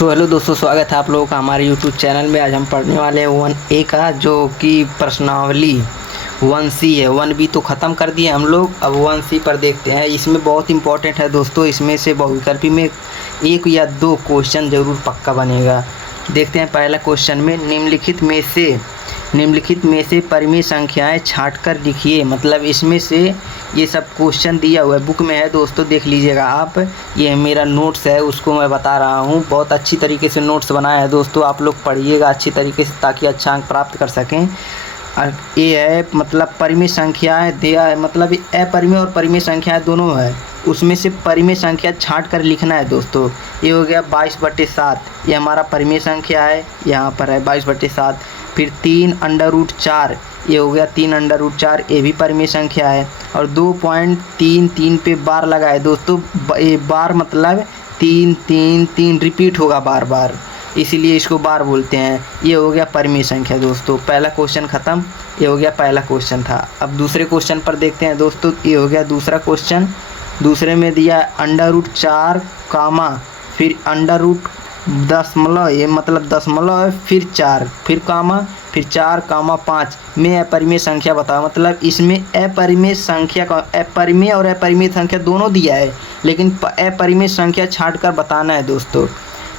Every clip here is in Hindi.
तो हेलो दोस्तों, स्वागत है आप लोगों का हमारे यूट्यूब चैनल में। आज हम पढ़ने वाले हैं 1A का, जो कि प्रश्नावली 1C है। 1B तो ख़त्म कर दिए हम लोग, अब 1C पर देखते हैं। इसमें बहुत इंपॉर्टेंट है दोस्तों, इसमें से बहुविकल्पी में एक या दो क्वेश्चन ज़रूर पक्का बनेगा। देखते हैं पहला क्वेश्चन में, निम्नलिखित में से परिमेय संख्याएं छांटकर लिखिए। मतलब इसमें से ये सब क्वेश्चन दिया हुआ है, बुक में है दोस्तों, देख लीजिएगा आप। ये मेरा नोट्स है, उसको मैं बता रहा हूँ। बहुत अच्छी तरीके से नोट्स बनाया है दोस्तों, आप लोग पढ़िएगा अच्छी तरीके से ताकि अच्छा अंक प्राप्त कर सकें। और ये है मतलब परिमेय संख्याएं दिया है, मतलब अपरिमेय और परिमेय संख्याएं दोनों है, उसमें से परिमेय संख्या छांट कर लिखना है दोस्तों। ये हो गया 22/7, ये हमारा परिमेय संख्या है, यहाँ पर है 22/7। फिर 3√4, ये हो गया 3√4, ये भी परिमेय संख्या है। और 2.33 पे बार लगा है दोस्तों, ये बार मतलब 3 3 3 रिपीट होगा बार बार, इसीलिए इसको बार बोलते हैं। ये हो गया परिमेय संख्या दोस्तों। पहला क्वेश्चन ख़त्म, ये हो गया पहला क्वेश्चन था। अब दूसरे क्वेश्चन पर देखते हैं दोस्तों, ये हो गया दूसरा क्वेश्चन। दूसरे में दिया √4 कामा, फिर दशमलव, ये मतलब दशमलव है, फिर 4, फिर कामा, फिर 4 कामा 5 में अपरिमेय संख्या बताओ। मतलब इसमें अपरिमेय संख्या का, अपरिमेय और अपरिमेय संख्या दोनों दिया है, लेकिन अपरिमेय संख्या छांट कर बताना है दोस्तों।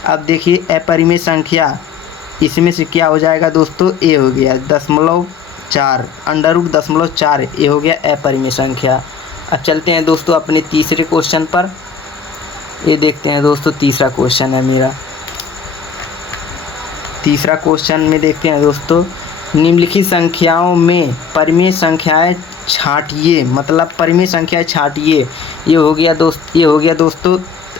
अब देखिए अपरिमेय संख्या, इसमें से क्या हो जाएगा दोस्तों, ये हो गया 0.4, √0.4, ये हो गया अपरिमेय संख्या। अब चलते हैं दोस्तों अपने तीसरे क्वेश्चन पर। ये देखते हैं दोस्तों, तीसरा क्वेश्चन है मेरा। तीसरा क्वेश्चन में देखते हैं दोस्तों, निम्नलिखित संख्याओं में परिमेय संख्याएं छांटिए। मतलब परिमेय संख्याएं छांटिए। ये हो गया दोस्तों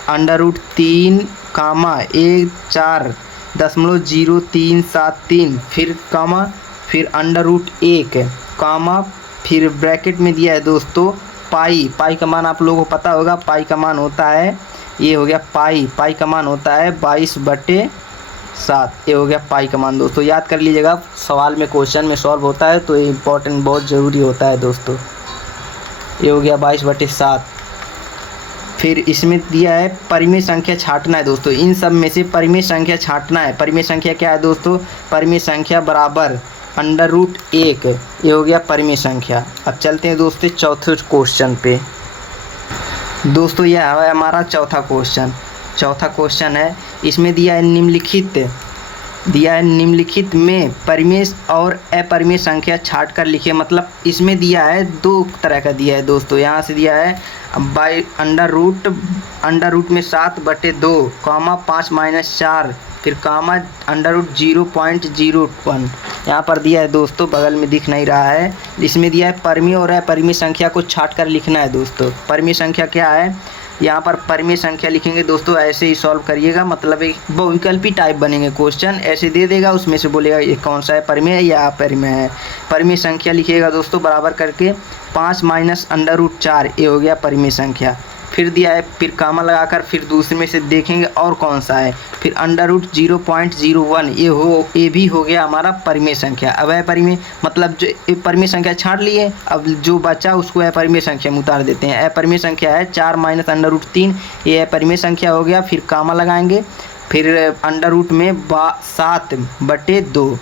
√3 कामा 1,4.0373, फिर कामा, फिर √1 कामा, फिर ब्रैकेट में दिया है दोस्तों पाई का मान आप लोगों को पता होगा। पाई का मान होता है, ये हो गया पाई का मान होता है 22/7, ये हो गया पाई का मान दोस्तों। याद कर लीजिएगा, सवाल में क्वेश्चन में सॉल्व होता है तो ये इम्पोर्टेंट, बहुत ज़रूरी होता है दोस्तों। ये हो गया 22/7। फिर इसमें दिया है परिमेय संख्या छांटना है दोस्तों। इन सब में से परिमेय संख्या छांटना है। परिमेय संख्या क्या है दोस्तों, परिमेय संख्या बराबर √1, ये हो गया परिमेय संख्या। अब चलते हैं दोस्तों चौथे क्वेश्चन पे। दोस्तों यह है हमारा चौथा क्वेश्चन है। इसमें दिया है निम्नलिखित में परिमेय और अपरिमेय संख्या छांट कर लिखिए। मतलब इसमें दिया है दो तरह का दिया है दोस्तों। यहाँ से दिया है अंडर रूट में 7/2 कामा 5-4, फिर कामा √0.01, यहाँ पर दिया है दोस्तों, बगल में दिख नहीं रहा है। इसमें दिया है परिमेय और अपरिमेय संख्या को छांट कर लिखना है दोस्तों। परिमेय संख्या क्या है, यहाँ पर परिमेय संख्या लिखेंगे दोस्तों, ऐसे ही सॉल्व करिएगा। मतलब एक बहुविकल्पी टाइप बनेंगे क्वेश्चन, ऐसे दे देगा, उसमें से बोलेगा ये कौन सा है, परिमेय है या अपरिमेय है। परिमेय संख्या लिखिएगा दोस्तों बराबर करके 5 - √4, ये हो गया परिमेय संख्या। फिर दिया है, फिर कामा लगाकर फिर दूसरे में से देखेंगे और कौन सा है, फिर √0.01, ये भी हो गया हमारा परिमेय संख्या। अब अपरिमेय मतलब जो परिमेय संख्या छांट लिए, अब जो बचा उसको अपरिमेय संख्या में उतार देते हैं। अपरिमेय संख्या है 4 - √3, ये अपरिमेय संख्या हो गया। फिर कामा लगाएंगे, फिर अंडर रूट में 7/2,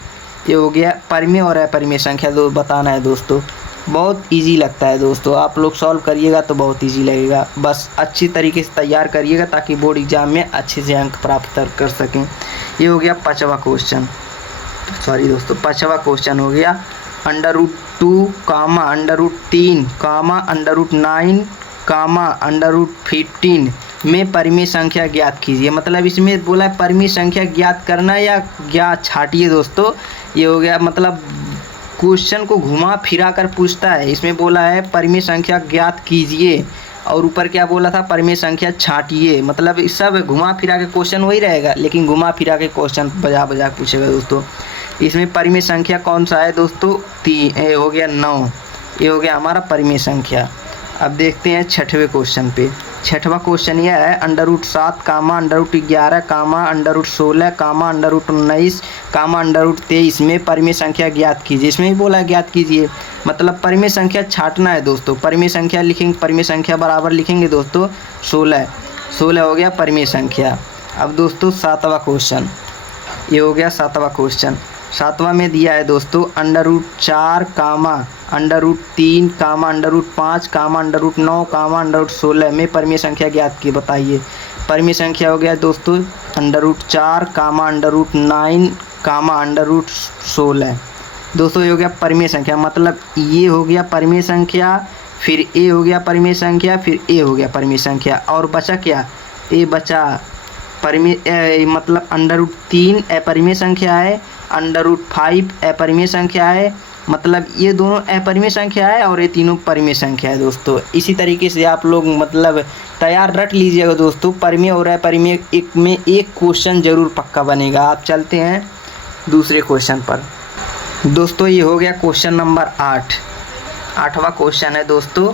ये हो गया परिमेय और अपरिमेय संख्या दो बताना है दोस्तों। बहुत इजी लगता है दोस्तों, आप लोग सॉल्व करिएगा तो बहुत इजी लगेगा। बस अच्छी तरीके से तैयार करिएगा ताकि बोर्ड एग्जाम में अच्छे से अंक प्राप्त कर सकें। ये हो गया पाँचवा क्वेश्चन हो गया √2 कामा √3 कामा √9 कामा √15 में परिमेय संख्या ज्ञात कीजिए। मतलब इसमें बोला है परिमेय संख्या ज्ञात करना या छाटिए दोस्तों। ये हो गया मतलब क्वेश्चन को घुमा फिरा कर पूछता है। इसमें बोला है परिमेय संख्या ज्ञात कीजिए और ऊपर क्या बोला था, परिमेय संख्या छाटिए। मतलब सब घुमा फिरा के क्वेश्चन वही रहेगा, लेकिन घुमा फिरा के क्वेश्चन बजा पूछेगा दोस्तों। इसमें परिमेय संख्या कौन सा है दोस्तों, 3, हो गया 9, ये हो गया हमारा परिमेय संख्या। अब देखते हैं छठवें क्वेश्चन पे। छठवां क्वेश्चन यह है √7 कामा √11 कामा √16 कामा √19 कामा √23 में परिमेय संख्या ज्ञात कीजिए। इसमें भी बोला है ज्ञात कीजिए, मतलब परिमेय संख्या छाटना है दोस्तों। परिमेय संख्या लिखेंगे, परिमेय संख्या बराबर लिखेंगे दोस्तों 16 हो गया परिमेय संख्या। अब दोस्तों 7वां क्वेश्चन, ये हो गया 7वां क्वेश्चन। 7वां में दिया है दोस्तों √4 कामा √3 कामा √5 कामा √9 कामा √16 में परिमेय संख्या ज्ञात की बताइए। परिमेय संख्या हो गया दोस्तों √4 कामा √9 कामा √16। दोस्तों ये हो गया परिमेय संख्या, मतलब ये हो गया परिमेय संख्या, फिर ए हो गया परिमेय संख्या, फिर ए हो गया परिमेय संख्या, और बचा क्या, ए बचा परिमेय मतलब √3 अपरिमेय संख्या है, √5 अपरिमेय संख्या है, मतलब ये दोनों अपरिमेय संख्या है और ये तीनों परिमेय संख्या है दोस्तों। इसी तरीके से आप लोग मतलब तैयार रट लीजिएगा दोस्तों, परिमेय और अपरिमेय एक में एक क्वेश्चन जरूर पक्का बनेगा। आप चलते हैं दूसरे क्वेश्चन पर। दोस्तों ये हो गया क्वेश्चन नंबर 8। 8वां क्वेश्चन है दोस्तों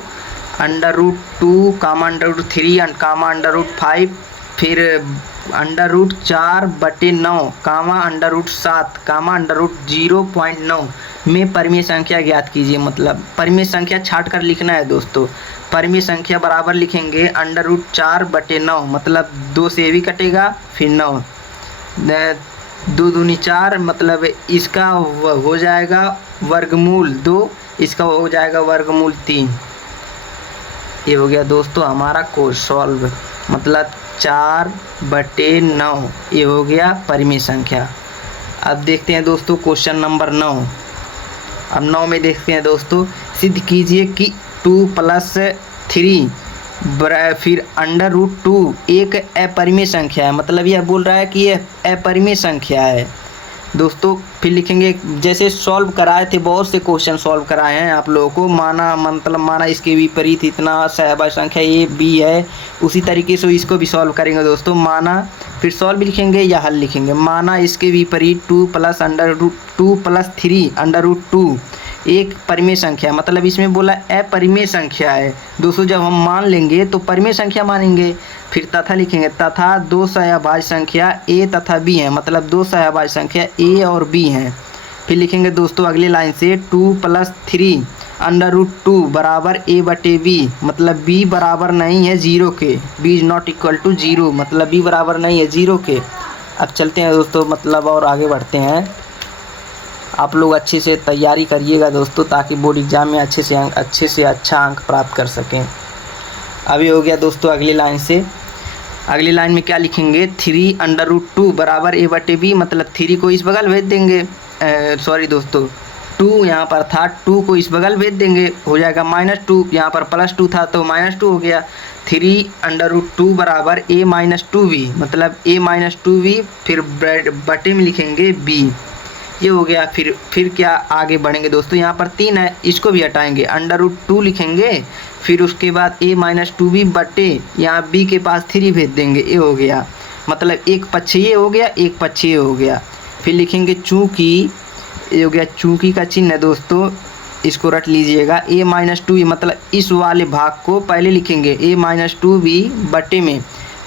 √2 कामा √3 कामा √5 फिर √4/9 कामा √7 कामा √0.9 में परिमेय संख्या ज्ञात कीजिए। मतलब परिमेय संख्या छाट कर लिखना है दोस्तों। परिमेय संख्या बराबर लिखेंगे √4/9, मतलब 2 से भी कटेगा, फिर 9 2 दूनी 4, मतलब इसका हो जाएगा वर्गमूल 2, इसका हो जाएगा वर्गमूल 3। ये हो गया दोस्तों हमारा कोड सॉल्व, मतलब 4/9 ये हो गया परिमेय संख्या। अब देखते हैं दोस्तों क्वेश्चन नंबर 9। अब 9 में देखते हैं दोस्तों, सिद्ध कीजिए कि 2 + 3 फिर √2 एक अपरिमेय संख्या है। मतलब यह बोल रहा है कि यह अपरिमेय संख्या है दोस्तों। फिर लिखेंगे, जैसे सॉल्व कराए थे, बहुत से क्वेश्चन सॉल्व कराए हैं आप लोगों को, माना मतलब माना इसके विपरीत इतना सहभाज्य संख्या ए बी है, उसी तरीके से इसको भी सॉल्व करेंगे दोस्तों। माना फिर सॉल्व लिखेंगे या हल लिखेंगे। माना इसके विपरीत 2 + 3 √2 एक परिमेय संख्या, मतलब इसमें बोला अपरिमेय संख्या है दोस्तों। जब हम मान लेंगे तो परिमेय संख्या मानेंगे। फिर तथा लिखेंगे, तथा 2 सहभाज्य संख्या ए तथा बी हैं, मतलब 2 सहभाज्य संख्या ए और बी हैं। फिर लिखेंगे दोस्तों अगली लाइन से 2 + 3 √2 बराबर a/b, मतलब b बराबर नहीं है 0 के, b is not equal to 0, मतलब b बराबर नहीं है 0 के। अब चलते हैं दोस्तों, मतलब और आगे बढ़ते हैं। आप लोग अच्छे से तैयारी करिएगा दोस्तों, ताकि बोर्ड एग्जाम में अच्छे से अच्छा अंक प्राप्त कर सकें। अभी हो गया दोस्तों अगली लाइन से। अगली लाइन में क्या लिखेंगे, 3 √2 बराबर a/b, मतलब 3 को इस बगल भेज देंगे, सॉरी दोस्तों 2 यहाँ पर था, 2 को इस बगल भेज देंगे, हो जाएगा -2, यहाँ पर +2 था तो -2 हो गया। 3 √2 बराबर a-2b, मतलब a-2b, फिर बटे में लिखेंगे b, ये हो गया। फिर क्या आगे बढ़ेंगे दोस्तों, यहाँ पर 3 है, इसको भी हटाएंगे, √2 लिखेंगे, फिर उसके बाद a-2b बटे यहाँ b के पास 3 भेज देंगे, ये हो गया। मतलब एक पक्ष ये हो गया, एक पक्ष ये हो गया। फिर लिखेंगे चूँकि, ये हो गया चूँकि का चिन्ह है दोस्तों, इसको रट लीजिएगा। a-2b, मतलब इस वाले भाग को पहले लिखेंगे a-2b बटे में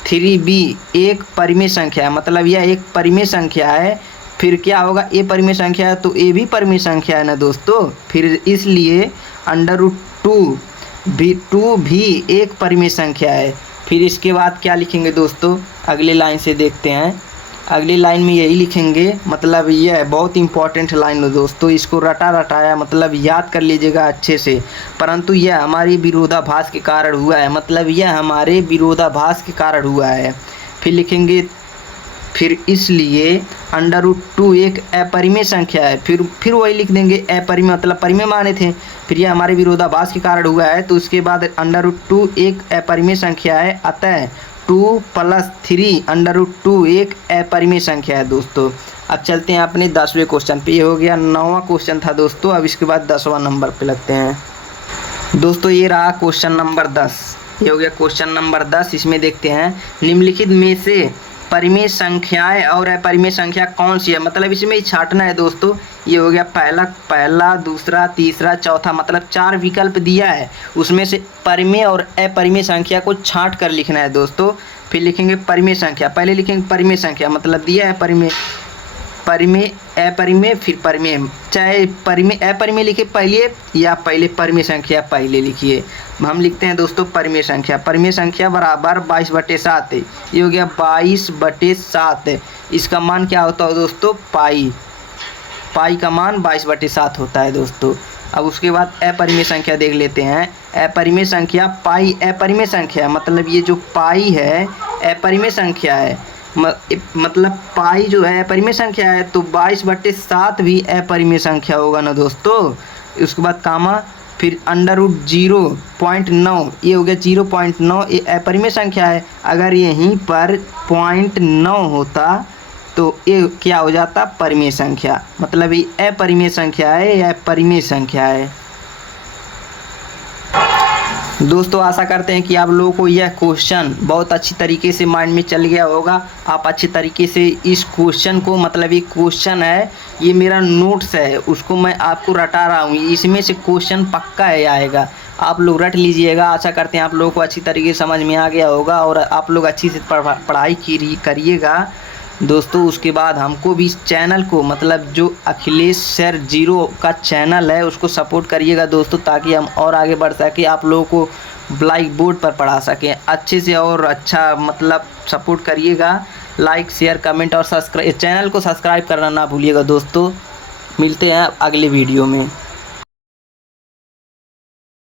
3b एक परिमेय संख्या है, मतलब यह एक परिमेय संख्या है। फिर क्या होगा, ए परिमेय संख्या है तो ए भी परिमेय संख्या है ना दोस्तों, फिर इसलिए √2 भी एक परिमेय संख्या है। फिर इसके बाद क्या लिखेंगे दोस्तों, अगली लाइन से देखते हैं। अगली लाइन में यही लिखेंगे, मतलब यह बहुत इंपॉर्टेंट लाइन है दोस्तों, इसको रटाया मतलब याद कर लीजिएगा अच्छे से। परंतु यह हमारी विरोधाभास के कारण हुआ है, मतलब यह हमारे विरोधाभास के कारण हुआ है। फिर लिखेंगे, फिर इसलिए √2 एक अपरिमेय संख्या है, फिर वही लिख देंगे अपरिमेय, मतलब परिमेय माने थे, फिर यह हमारे विरोधाभास के कारण हुआ है, तो उसके बाद √2 एक अपरिमेय संख्या है, अतः 2 + 3 √2 एक अपरिमेय संख्या है दोस्तों। अब चलते हैं अपने 10वें क्वेश्चन पे। ये हो गया 9वां क्वेश्चन था दोस्तों। अब इसके बाद 10वां नंबर पे लगते हैं दोस्तों। ये रहा क्वेश्चन नंबर 10, ये हो गया क्वेश्चन नंबर 10। इसमें देखते हैं, निम्नलिखित में से परिमेय संख्याएं और अपरिमेय संख्या कौन सी है, मतलब इसमें ही छांटना है दोस्तों। ये हो गया पहला, दूसरा, तीसरा, चौथा, मतलब 4 विकल्प दिया है, उसमें से परिमेय और अपरिमेय संख्या को छांट कर लिखना है दोस्तों। फिर लिखेंगे परिमेय संख्या, पहले लिखेंगे परिमेय संख्या, मतलब दिया है परिमेय अपरिमेय फिर परिमेय, चाहे परिमेय अपरिमेय लिखे पहले या पहले परिमेय संख्या पहले लिखिए। हम लिखते हैं दोस्तों परिमेय संख्या। परिमेय संख्या बराबर 22/7 है। ये हो गया 22/7 है। इसका मान क्या होता है दोस्तों? पाई। पाई का मान 22/7 होता है दोस्तों। अब उसके बाद अपरिमेय संख्या देख लेते हैं। अपरिमेय संख्या पाई अपरिमेय संख्या है, मतलब ये जो पाई है अपरिमेय संख्या है, मतलब पाई जो है अपरिमेय संख्या है, तो 22/7 भी अपरिमेय संख्या होगा ना दोस्तों। उसके बाद कामा, फिर √0.9, ये हो गया 0.9, ये अपरिमेय संख्या है। अगर यहीं पर 0.9 होता तो ये क्या हो जाता? परिमेय संख्या। मतलब ये अपरिमेय संख्या है या परिमेय संख्या है। दोस्तों आशा करते हैं कि आप लोगों को यह क्वेश्चन बहुत अच्छी तरीके से माइंड में चल गया होगा। आप अच्छी तरीके से इस क्वेश्चन को, मतलब ये क्वेश्चन है, ये मेरा नोट्स है, उसको मैं आपको रटा रहा हूँ। इसमें से क्वेश्चन पक्का है आएगा, आप लोग रट लीजिएगा। आशा करते हैं आप लोगों को अच्छी तरीके से समझ में आ गया होगा और आप लोग अच्छी से पढ़ाई करिएगा दोस्तों। उसके बाद हमको भी इस चैनल को, मतलब जो अखिलेश सर 0 का चैनल है, उसको सपोर्ट करिएगा दोस्तों, ताकि हम और आगे बढ़ सके, आप लोगों को ब्लैक बोर्ड पर पढ़ा सकें अच्छे से और अच्छा। मतलब सपोर्ट करिएगा, लाइक शेयर कमेंट और सब्सक्राइब, चैनल को सब्सक्राइब करना ना भूलिएगा दोस्तों। मिलते हैं अगले वीडियो में।